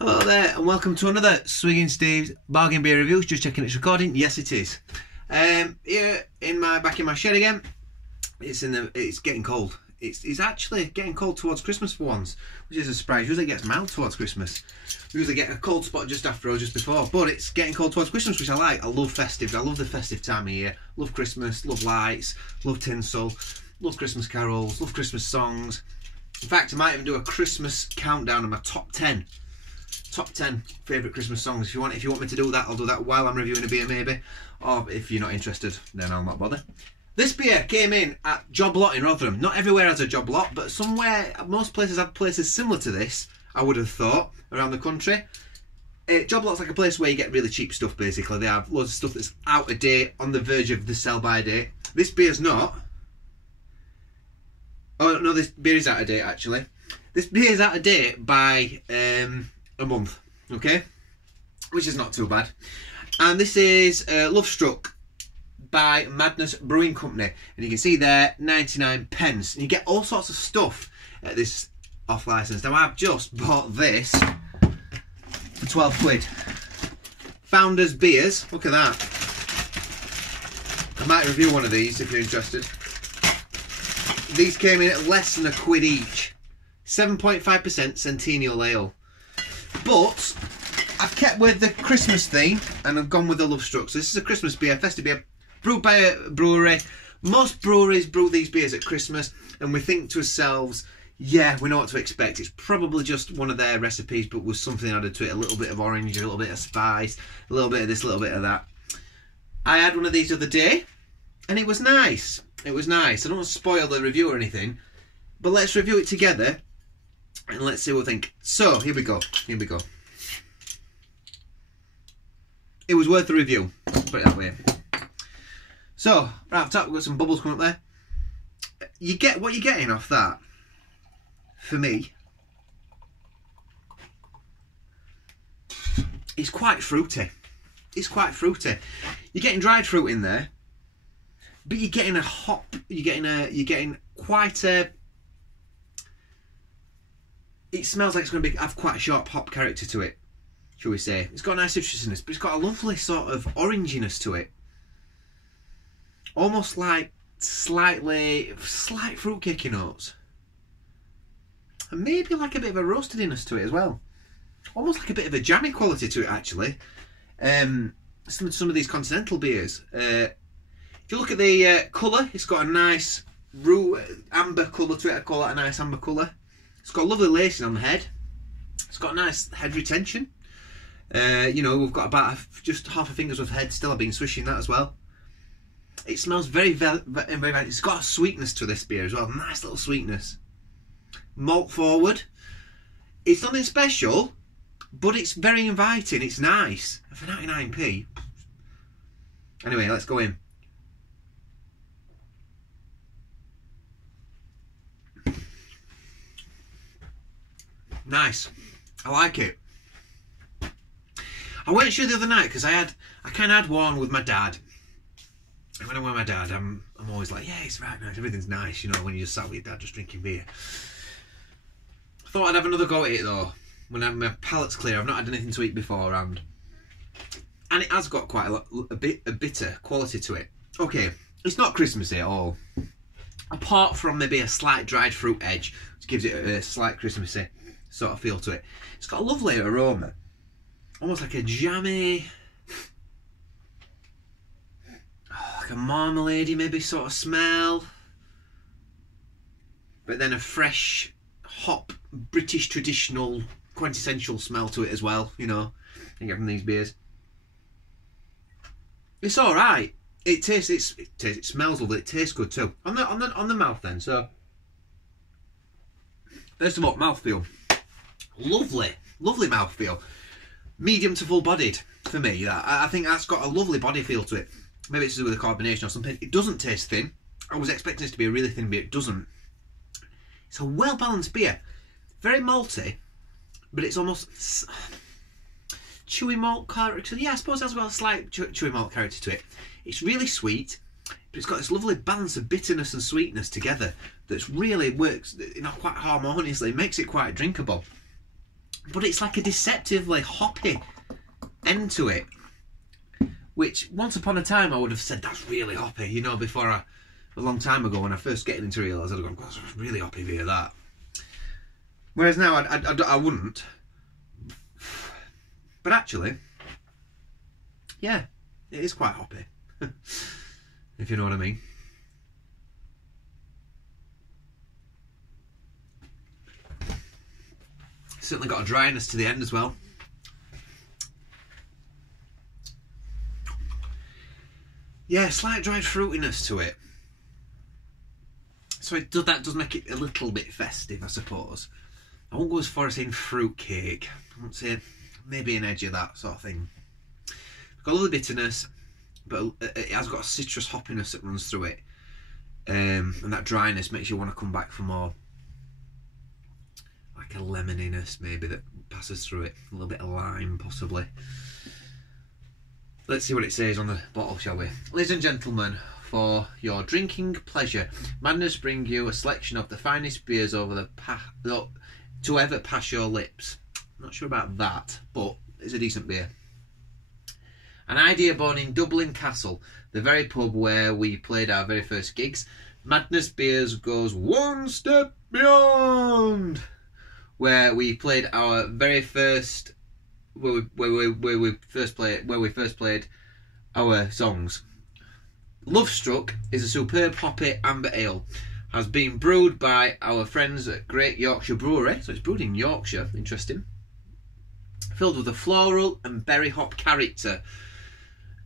Hello there and welcome to another Swigging Steve's Bargain Beer Reviews. Just checking it's recording. Yes, it is. Here back in my shed again. It's getting cold. It's actually getting cold towards Christmas for once, which is a surprise. Usually it gets mild towards Christmas. We usually get a cold spot just after or just before, but it's getting cold towards Christmas, which I like. I love festives. I love the festive time of year. Love Christmas, love lights, love tinsel, love Christmas carols, love Christmas songs. In fact, I might even do a Christmas countdown of my top 10 favourite Christmas songs. If you want me to do that, I'll do that while I'm reviewing a beer maybe. Or if you're not interested, then I'll not bother. This beer came in at Job Lot in Rotherham. Not everywhere has a Job Lot, but most places have places similar to this, I would have thought, around the country. Job Lot's like a place where you get really cheap stuff, basically. They have loads of stuff that's out of date, on the verge of the sell-by date. This beer's not. Oh, no, this beer is out of date, actually. This beer is out of date by a month, okay? Which is not too bad. And this is Lovestruck by Madness Brewing Company. And you can see there, 99 pence. And you get all sorts of stuff at this off-licence. Now, I've just bought this for 12 quid. Founders Beers. Look at that. I might review one of these if you're interested. These came in at less than £1 each. 7.5% Centennial Ale. But I've kept with the Christmas theme and I've gone with the Lovestruck. So this is a Christmas beer, festive beer, brewed by a brewery. Most breweries brew these beers at Christmas and we think to ourselves, yeah, we know what to expect. It's probably just one of their recipes but with something added to it. A little bit of orange, a little bit of spice, a little bit of this, a little bit of that. I had one of these the other day and it was nice. It was nice. I don't want to spoil the review or anything, but let's review it together and let's see what we think. So, here we go. Here we go. It was worth the review. Let's put it that way. So, right up top, we've got some bubbles coming up there. You get what you're getting off that. For me, it's quite fruity. It's quite fruity. You're getting dried fruit in there, but you're getting a hop. You're getting quite a. It smells like it's going to have quite a sharp hop character to it, shall we say. It's got a nice citrusiness, but it's got a lovely sort of oranginess to it. Almost like slight fruitcakey notes. And maybe like a bit of a roastediness to it as well. Almost like a bit of a jammy quality to it, actually. Some of these continental beers. If you look at the colour, it's got a nice amber colour to it. I call that a nice amber colour. It's got lovely lacing on the head. It's got a nice head retention. You know, we've got about just half a finger's worth of head still. I've been swishing that as well. It smells very it's got a sweetness to this beer as well. Nice little sweetness. Malt forward. It's nothing special, but it's very inviting. It's nice. For 99p. Anyway, let's go in. Nice. I like it. I weren't sure the other night because I kind of had one with my dad. And when I'm with my dad, I'm always like, yeah, it's right nice. Everything's nice, you know, when you just sat with your dad just drinking beer. I thought I'd have another go at it though. When my palate's clear, I've not had anything to eat beforehand. And it has got quite a bitter quality to it. Okay, it's not Christmassy at all. Apart from maybe a slight dried fruit edge, which gives it a slight Christmassy sort of feel to it. It's got a lovely aroma. Almost like a jammy, like a marmalade-y maybe sort of smell. But then a fresh, hop, British traditional, quintessential smell to it as well, you know, you get from these beers. It's alright. It smells lovely, it tastes good too. On the mouth then, so first of all, mouthfeel. Lovely mouthfeel. Medium to full bodied for me. I think that's got a lovely body feel to it. Maybe it's to do with the carbonation or something. It doesn't taste thin. I was expecting this to be a really thin beer. It doesn't. It's a well balanced beer. Very malty, but it's almost chewy malt character. Yeah, I suppose it has got a slight chewy malt character to it. It's really sweet, but it's got this lovely balance of bitterness and sweetness together that's really works, you know, quite harmoniously. It makes it quite drinkable. but it's like a deceptively hoppy end to it, which once upon a time I would have said that's really hoppy, you know, before a long time ago when I first getting into realize I'd have gone, God, that's really hoppy beer, that. Whereas now I wouldn't. But actually, yeah, it is quite hoppy, if you know what I mean. Certainly got a dryness to the end as well. Yeah, slight dried fruitiness to it. So that does make it a little bit festive, I suppose. I won't go as far as saying fruitcake. I won't say maybe an edge of that sort of thing. It's got a little bitterness, but it has got a citrus hoppiness that runs through it. And that dryness makes you want to come back for more. Like a lemoniness maybe that passes through it. A little bit of lime possibly. Let's see what it says on the bottle, shall we? Ladies and gentlemen, for your drinking pleasure, Madness bring you a selection of the finest beers over to ever pass your lips. Not sure about that, but it's a decent beer. An idea born in Dublin Castle, the very pub where we played our very first gigs. Madness Beers goes one step beyond. Where we played our very first, where we first played our songs. Lovestruck is a superb hoppy amber ale. Has been brewed by our friends at Great Yorkshire Brewery, so it's brewed in Yorkshire. Interesting. Filled with a floral and berry hop character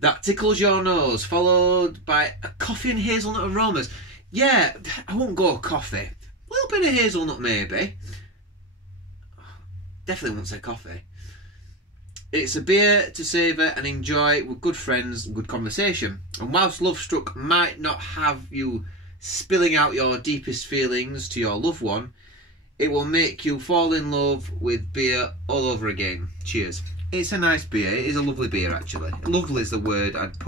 that tickles your nose, followed by a coffee and hazelnut aromas. Yeah, I won't go coffee. A little bit of hazelnut maybe. Definitely won't say coffee. It's a beer to savour and enjoy with good friends and good conversation. And whilst Lovestruck might not have you spilling out your deepest feelings to your loved one, it will make you fall in love with beer all over again. Cheers. It's a nice beer. It is a lovely beer, actually. Lovely is the word I'd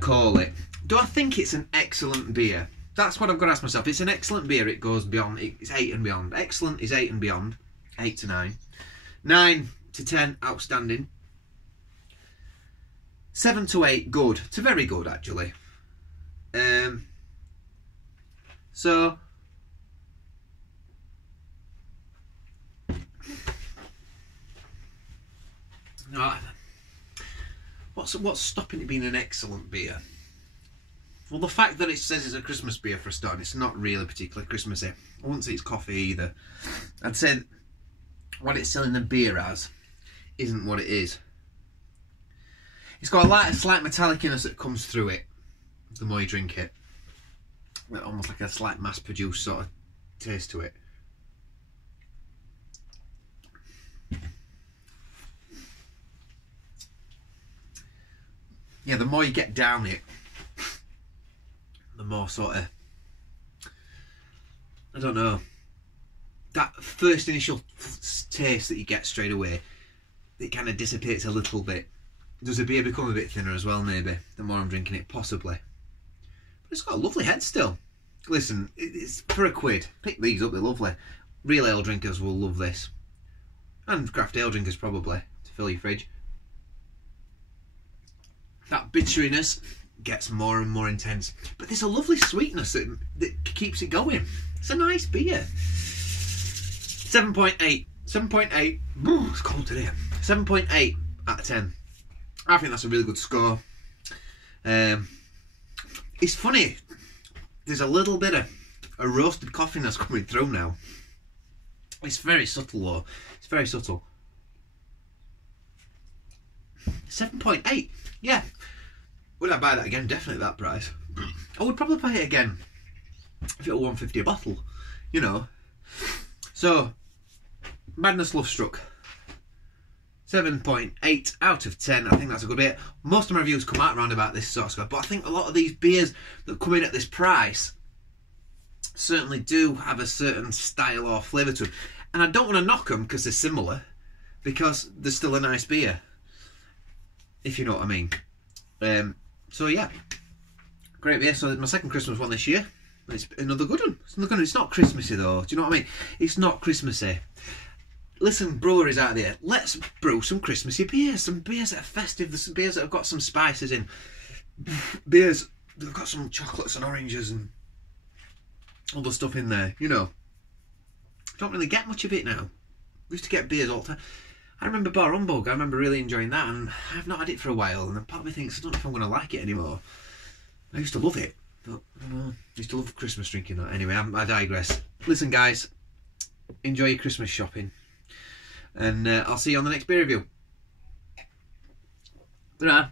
call it. Do I think it's an excellent beer? That's what I've got to ask myself. It's an excellent beer. It goes beyond. It's 8 and beyond. Excellent is 8 and beyond. 8 to 9. 9 to 10, outstanding. 7 to 8, good. To very good, actually. So... no, what's stopping it being an excellent beer? Well, the fact that it says it's a Christmas beer for a start, it's not really particularly Christmassy. I wouldn't say it's coffee either. I'd say what it's selling the beer as isn't what it is. It's got a slight metallicness that comes through it the more you drink it. Almost like a slight mass-produced sort of taste to it. Yeah, the more you get down it, the more sort of, I don't know, that first initial taste that you get straight away, it kind of dissipates a little bit. Does the beer become a bit thinner as well, maybe, the more I'm drinking it, possibly. But it's got a lovely head still. Listen, it's for a quid. Pick these up, they're lovely. Real ale drinkers will love this. And craft ale drinkers probably, to fill your fridge. That bitteriness gets more and more intense. But there's a lovely sweetness that keeps it going. It's a nice beer. 7.8. 7.8. It's cold today. 7.8 out of 10. I think that's a really good score. It's funny. There's a little bit of a roasted coffiness coming through now. It's very subtle though. It's very subtle. 7.8. Yeah. Would I buy that again? Definitely that price. I would probably buy it again if it were $1.50 a bottle, you know. So, Madness Lovestruck. 7.8 out of 10. I think that's a good beer. Most of my reviews come out around about this sort of stuff, but I think a lot of these beers that come in at this price certainly do have a certain style or flavour to them. And I don't want to knock them because they're similar, because they're still a nice beer, if you know what I mean. So yeah, great beer. So my second Christmas one this year. It's another good one. It's not Christmassy though. Do you know what I mean? It's not Christmassy. listen, breweries out there, let's brew some Christmassy beers. Some beers that are festive. There's some beers that have got some spices in. Beers that have got some chocolates and oranges and other stuff in there. You know, don't really get much of it now. We used to get beers all the time. I remember Bar Humbug. I remember really enjoying that, and I've not had it for a while. And part of me thinks I don't know if I'm going to like it anymore. I used to love it, but I don't know. I used to love Christmas drinking that. Anyway, I digress. Listen, guys, enjoy your Christmas shopping, and I'll see you on the next beer review. Ta-ra.